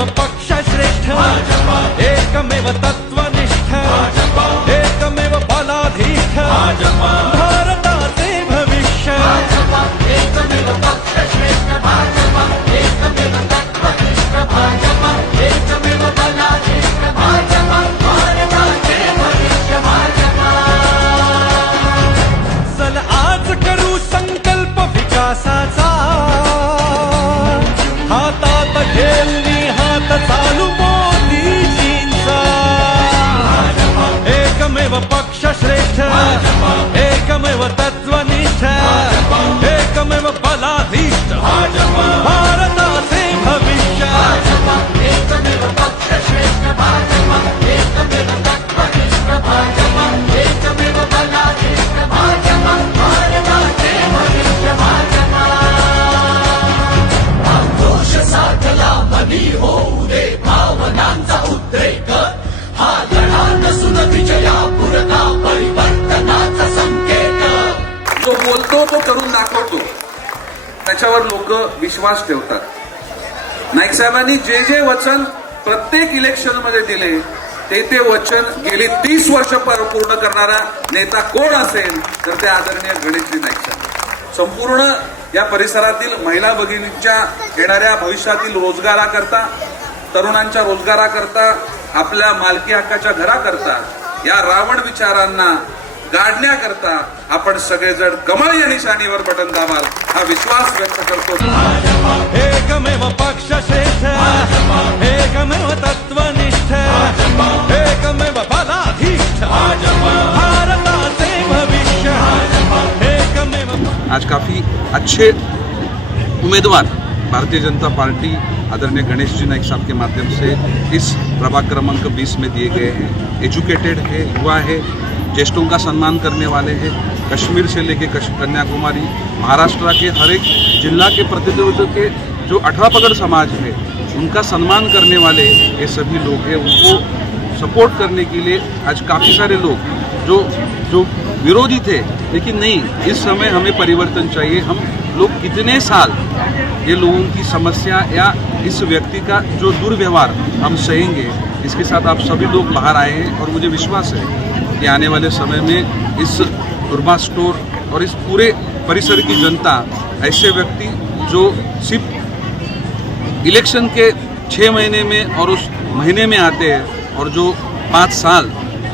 एकमेव पक्षश्रेष्ठ एकमेव तत्वनिष्ठ एकमेव बलाधीष्ठ भारताचे भविष्य एकमेव पक्षश्रेष्ठ भाजपा एकमेव तत्वनिष्ठ भाजपा एकमेव बलाधीष्ठ भाजपा भारताचे भविष्य भाजपा चल आज करू संकल्प विकासाचा हातात घेऊनी हात चालू मोदीजींचा एकमेव पक्षश्रेष्ठ एकमेव तत्वनिष्ठ एकमेव बलाधीष्ठ भारताचे भविष्य एकमेव पक्षश्रेष्ठ भाजपा एकमेव तत्वनिष्ठ भाजपा एकमेव बलाधीष्ठ भाजपा भारताचे भविष्य भाजपा आक्रोश साधला मनी होऊ दे भावनांचा उद्रेक हा लढा नसून विजयापुरता परिवर्तनाचा संकेत जो बोलतो तो करून दाखवतो त्याच्यावर लोक विश्वास ठेवतात। नाईक साहेबांनी जे जे वचन प्रत्येक इलेक्शन मध्ये दिले ते वचन गेली 30 वर्ष पूर्ण करणारा नेता कोण असेल तर ते आदरणीय गणेशजी नाईक साहेब। संपूर्ण या परिसरातील महिला भगिनींच्या येणाऱ्या भविष्यातील रोजगाराकरता तरुणांच्या रोजगाराकरता आपल्या मालकी हक्काच्या घराकरता या रावण विचारांना गाडण्याकरता आपण सगळेजण कमळ या निशाणीवर बटन दाबाल हा विश्वास व्यक्त करतो। एकमेव पक्षश्रेष्ठ एकमेव तत्वनिष्ठ एकमेव बलाधीष्ठ भारताचे भविष्य एकमेव। आज काफी अच्छे उम्मीदवार भारतीय जनता पार्टी आदरणीय गणेश जी नाइक साहब के माध्यम से इस प्रभाग क्रमांक 20 में दिए गए हैं। एजुकेटेड है, युवा है, ज्येष्ठों का सम्मान करने वाले हैं। कश्मीर से लेके कन्याकुमारी महाराष्ट्र के हर एक जिला के प्रतिनिधित्व के जो 18 पगड़ समाज है उनका सम्मान करने वाले ये सभी लोग हैं। उनको सपोर्ट करने के लिए आज काफ़ी सारे लोग जो विरोधी थे लेकिन नहीं, इस समय हमें परिवर्तन चाहिए। हम लोग कितने साल ये लोगों की समस्या या इस व्यक्ति का जो दुर्व्यवहार हम सहेंगे, इसके साथ आप सभी लोग बाहर आए हैं और मुझे विश्वास है कि आने वाले समय में इस दुर्गा स्टोर और इस पूरे परिसर की जनता ऐसे व्यक्ति जो सिर्फ इलेक्शन के 6 महीने में और उस महीने में आते हैं और जो 5 साल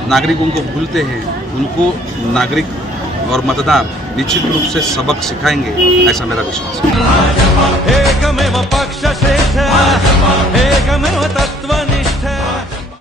नागरिकों को भूलते हैं, उनको नागरिक और मतदार निश्चित रूप से सबक सिखाएंगे, ऐसा मेरा विश्वास है। एकमेव पक्ष